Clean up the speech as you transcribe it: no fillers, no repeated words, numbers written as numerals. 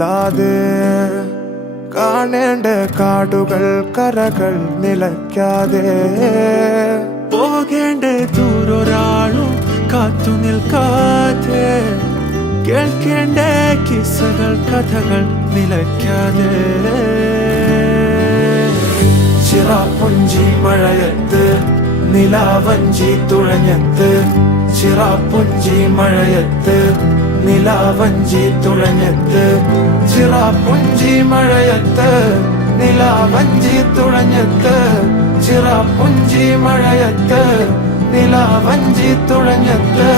അല്ലാതെ കാണേണ്ട കാടുകൾ കരകൾ നിലയ്ക്കാതെ പോകേണ്ട ദൂരൊരാളും കാത്തു നിൽക്കാതെ കേൾക്കേണ്ട കിസ്സകൾ കഥകൾ നിലയ്ക്കാതെ ചിറാപ്പുഞ്ചി മഴയത്ത് നിലാവഞ്ചി തുഴഞ്ഞത്ത് ചിറാപ്പുഞ്ചി മഴയത്ത് നിലാവഞ്ചി തുഴഞ്ഞത്ത് ചിറാപ്പുഞ്ചി മഴയത്ത് നിലാവഞ്ചി തുഴഞ്ഞത്ത് ചിറാപ്പുഞ്ചി മഴയത്ത് നിലാവഞ്ചി തുഴഞ്ഞത്ത്